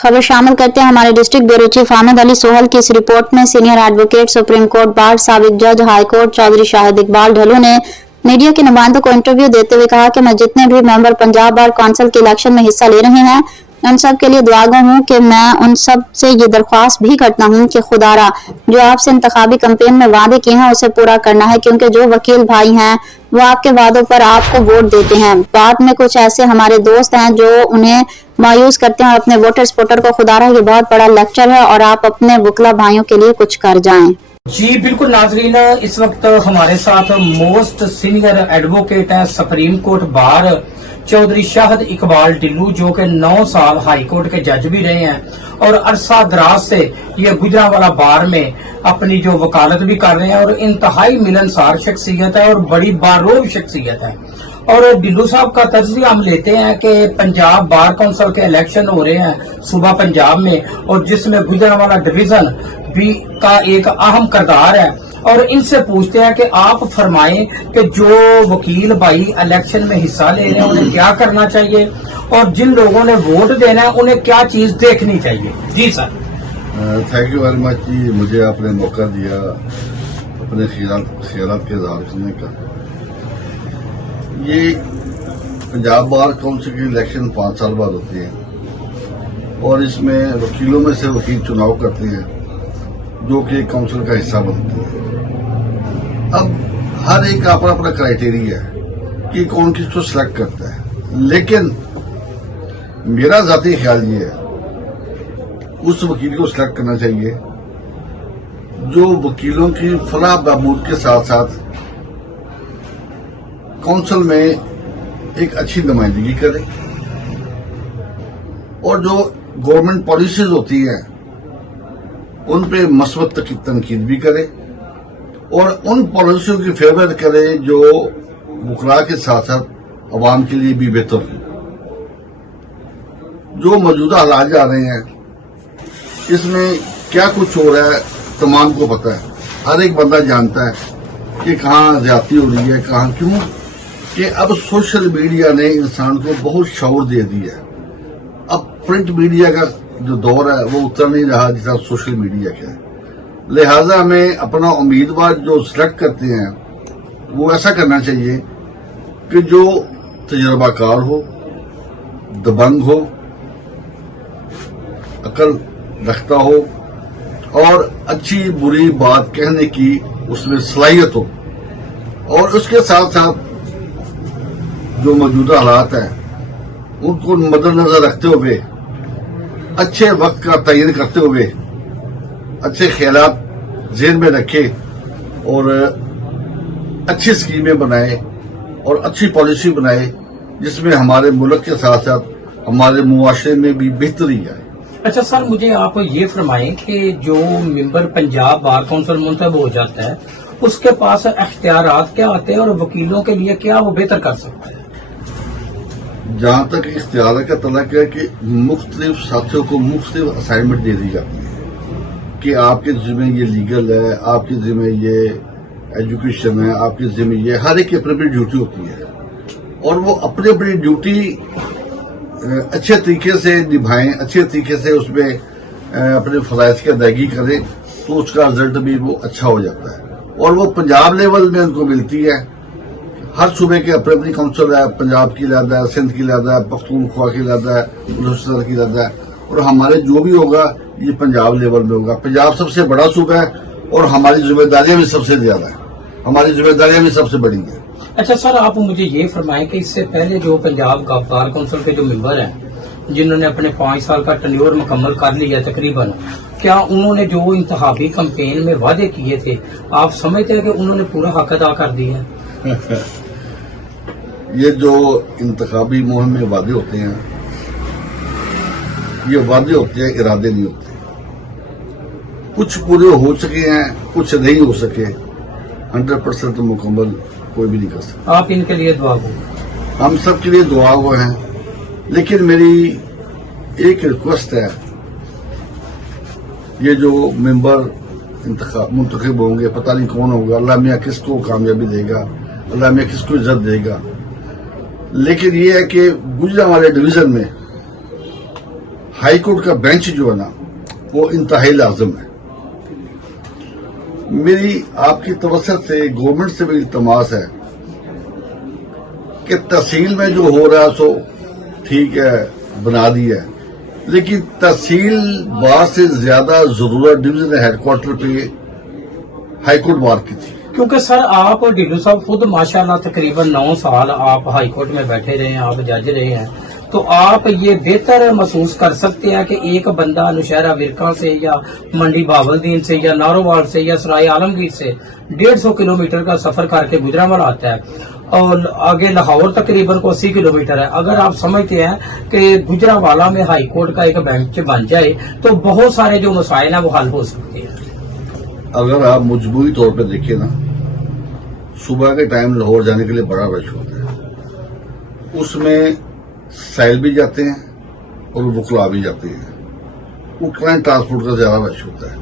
खबर शामिल करते हैं हमारे district bureau chief Amid Ali Sohal की इस रिपोर्ट में। Senior advocate supreme court bar साबिक जज हाई कोर्ट चौधरी शाहिद इकबाल ढल्लू ने मीडिया के नुमाइंदों को इंटरव्यू देते हुए कहा कि मैं जितने भी मेंबर पंजाब बार काउंसिल के इलेक्शन में हिस्सा ले रहे हैं उन सब के लिए दुआगो हूँ कि मैं उन सब से ये दरख्वास्त भी करता हूँ कि खुदारा जो आपसे इंतखाबी कैंपेन में वादे किए हैं उसे पूरा करना है, क्योंकि जो वकील भाई हैं वो आपके वादों पर आपको वोट देते हैं। बाद में कुछ ऐसे हमारे दोस्त हैं जो उन्हें मायूस करते हैं और अपने वोटर सपोर्टर को खुदारा ये बहुत बड़ा लेक्चर है और आप अपने वकला भाइयों के लिए कुछ कर जाएं। जी बिल्कुल नाजरीन, इस वक्त हमारे साथ मोस्ट सीनियर एडवोकेट हैं सुप्रीम कोर्ट बार चौधरी शाहिद इकबाल ढिल्लू, जो कि 9 साल हाई कोर्ट के जज भी रहे हैं और अरसा दराज से ये गुजरांवाला बार में अपनी जो वकालत भी कर रहे हैं और इंतहाई मिलनसार शख्सियत है और बड़ी बारोब शख्सियत है। और ढिल्लू साहब का तजज़िया हम लेते हैं कि पंजाब बार काउंसिल के इलेक्शन हो रहे हैं सूबा पंजाब में और जिसमें गुजरांवाला डिवीजन भी का एक अहम किरदार है। और इनसे पूछते हैं कि आप फरमाएं कि जो वकील भाई इलेक्शन में हिस्सा ले रहे हैं उन्हें क्या करना चाहिए और जिन लोगों ने वोट देना है उन्हें क्या चीज देखनी चाहिए। जी sir. Thank you very much जी, मुझे आपने मौका दिया अपने ख्यालात के इज़हार करने का। ये पंजाब बार काउंसिल की इलेक्शन 5 साल बाद होती है और इसमें वकीलों में से वकील चुनाव करते हैं जो कि काउंसिल का हिस्सा बनते हैं। अब हर एक का अपना अपना क्राइटेरिया है कि कौन किसको सिलेक्ट करता है, लेकिन मेरा ज़ाती ख्याल ये है उस वकील को सिलेक्ट करना चाहिए जो वकीलों की फलाह बहबूद के साथ साथ काउंसिल में एक अच्छी नुमाइंदगी करे और जो गवर्नमेंट पॉलिसीज होती हैं उन पे मस्बत तनकीद भी करे और उन पॉलिसियों की फेवर करे जो वकला के साथ साथ अवाम के लिए भी बेहतर हो। जो मौजूदा हालात जा रहे हैं इसमें क्या कुछ हो रहा है तमाम को पता है, हर एक बंदा जानता है कि कहाँ ज्यादती हो रही है, कहाँ क्यों कि अब सोशल मीडिया ने इंसान को बहुत शऊर दे दिया है। अब प्रिंट मीडिया का जो दौर है वो उतर नहीं रहा जितना सोशल मीडिया का है, लिहाजा हमें अपना उम्मीदवार जो सिलेक्ट करते हैं वो ऐसा करना चाहिए कि जो तजर्बाकार हो, दबंग हो, अकल रखता हो और अच्छी बुरी बात कहने की उसमें सलाहियत हो और उसके साथ साथ जो मौजूदा हालात हैं उनको मद्देनजर रखते हुए अच्छे वक्त का तयन करते हुए अच्छे ख्यालात ज़हन में रखे और अच्छी स्कीमें बनाए और अच्छी पॉलिसी बनाए जिसमें हमारे मुल्क के साथ साथ हमारे मुआशरे में भी बेहतरी आए। अच्छा सर, मुझे आप ये फरमाएं कि जो मेंबर पंजाब बार काउंसिल मुंतब हो जाता है उसके पास इख्तियारात क्या आते हैं और वकीलों के लिए क्या वो बेहतर कर सकता है? जहां तक इख्तियार का तलक है कि मुख्तलिफ साथियों को मुख्तलिफ असाइनमेंट दे दी जाती है कि आपके जिम्मे ये लीगल है, आपके जिम्मे ये एजुकेशन है, आपके जिम्मे ये, हर एक की अपनी अपनी ड्यूटी होती है और वो अपनी अपनी ड्यूटी अच्छे तरीके से निभाएं, अच्छे तरीके से उसमें अपने फराइज की अदायगी करें तो उसका रिजल्ट भी वो अच्छा हो जाता है और वो पंजाब लेवल में उनको मिलती है। हर सूबे के अपनी अपनी काउंसिल है, पंजाब की अलग है, सिंध की अलग है, पख्तूनख्वा की अलग है, बलूचिस्तान की अलग है और हमारे जो भी होगा ये पंजाब लेवल में होगा। पंजाब सबसे बड़ा सूबा है और हमारी जिम्मेदारियां भी सबसे ज्यादा है, हमारी जिम्मेदारियां भी सबसे बड़ी हैं। अच्छा सर, आप मुझे ये फरमाएं कि इससे पहले जो पंजाब बार काउंसिल के जो मेंबर हैं जिन्होंने अपने 5 साल का टेन्योर मुकम्मल कर लिया तकरीबन, क्या उन्होंने जो इंतखाबी कैंपेन में वादे किए थे आप समझते हैं कि उन्होंने पूरा हक अदा कर दिया है? ये जो इंतखाबी मुहिम में वादे होते हैं ये वादे होते हैं, इरादे नहीं होते। कुछ पूरे हो सके हैं, कुछ नहीं हो सके, 100% तो मुकम्मल कोई भी नहीं कर सकता। आप इनके लिए दुआ गो। हम सब के लिए दुआ गो हैं, लेकिन मेरी एक रिक्वेस्ट है, ये जो मेंबर मुंतखब होंगे पता नहीं कौन होगा, अल्लाह मियाँ किसको कामयाबी देगा, अल्लाह मियाँ किसको इज्जत देगा, लेकिन ये है कि गुजरांवाला डिवीजन में हाई कोर्ट का बेंच जो है ना वो इंतहाई लाजम है। मेरी आपकी तवज्जो से गवर्नमेंट से भी इल्तमास है कि तहसील में जो हो रहा है सो ठीक है, बना दिया है, लेकिन तहसील बार से ज्यादा जरूरत डिवीजन हेडक्वार्टर पे हाईकोर्ट बार की थी। क्योंकि सर आप ढिल्लो साहब खुद माशाल्लाह तकरीबन 9 साल आप हाई कोर्ट में बैठे रहे हैं, आप जज रहे हैं, तो आप ये बेहतर महसूस कर सकते हैं कि एक बंदा नौशहरा विरका से या मंडी बावलदीन से या नारोवाल से या सराय आलमगीर से 150 किलोमीटर का सफर करके गुजरांवाला आता है और आगे लाहौर तकरीबन को 80 किलोमीटर है। अगर आप समझते हैं कि गुजरांवाला में हाई कोर्ट का एक बेंच बन जाए तो बहुत सारे जो मसाइल हैं वो हल हो सकते हैं। अगर आप मजबूरी तौर पे देखिए ना, सुबह के टाइम लाहौर जाने के लिए बड़ा रश होता है, उसमें सैल भी जाते हैं और वकला भी जाते हैं। उतना ही ट्रांसपोर्ट का ज्यादा रश होता है,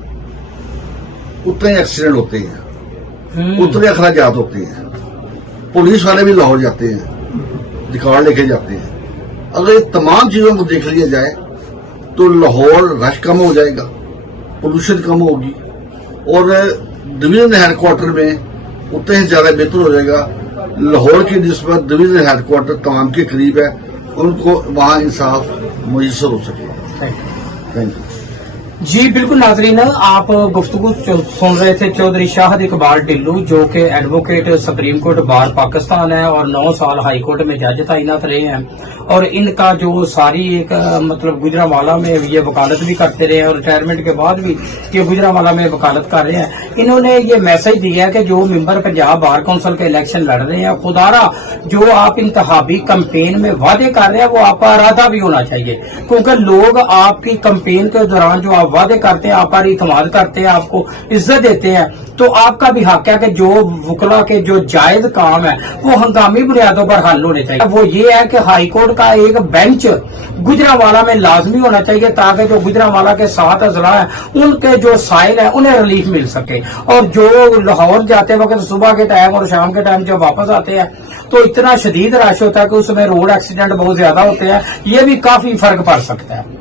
उतने ही एक्सीडेंट होते हैं, उतने अखराजात होते हैं। पुलिस वाले भी लाहौर जाते हैं, रिकॉर्ड लेके जाते हैं। अगर ये तमाम चीजों को देख लिया जाए तो लाहौर रश कम हो जाएगा, पोल्यूशन कम होगी और डिवीजन हेडक्वार्टर में उतने ही ज्यादा बेहतर हो जाएगा। लाहौर की निस्बत डिवीजन हेडक्वार्टर तमाम के करीब है, उनको वहां इंसाफ मुयसर हो सके। Thank you. जी बिल्कुल नाजरीन, आप गुफ्तगू सुन रहे थे चौधरी शाहिद इकबाल ढिल्लू जो कि एडवोकेट सुप्रीम कोर्ट बार पाकिस्तान है और 9 साल हाई कोर्ट में जज तैनात रहे हैं और इनका जो सारी एक मतलब गुजरांवाला में ये वकालत भी करते रहे और रिटायरमेंट के बाद भी ये गुजरांवाला में वकालत कर रहे हैं। इन्होंने ये मैसेज दिया है कि जो मेंबर पंजाब बार काउंसिल के इलेक्शन लड़ रहे हैं, खुदारा जो आप इंतहाबी कैंपेन में वादे कर रहे हैं वो आपका इरादा भी होना चाहिए, क्योंकि लोग आपकी कैंपेन के दौरान जो वादे करते हैं, आप पर इतमाद करते हैं, आपको इज्जत देते हैं, तो आपका भी हक है कि जो वकला के जो जायज काम है वो हंगामी बुनियादों पर हल होने चाहिए। वो ये है कि हाई कोर्ट का एक बेंच गुजरांवाला में लाजमी होना चाहिए ताकि जो गुजरांवाला के 7 अजला है उनके जो साइल है उन्हें रिलीफ मिल सके। और जो लाहौर जाते वक्त सुबह के टाइम और शाम के टाइम जब वापस आते हैं तो इतना शदीद रश होता है कि उसमें रोड एक्सीडेंट बहुत ज्यादा होते हैं, ये भी काफी फर्क पड़ सकता है।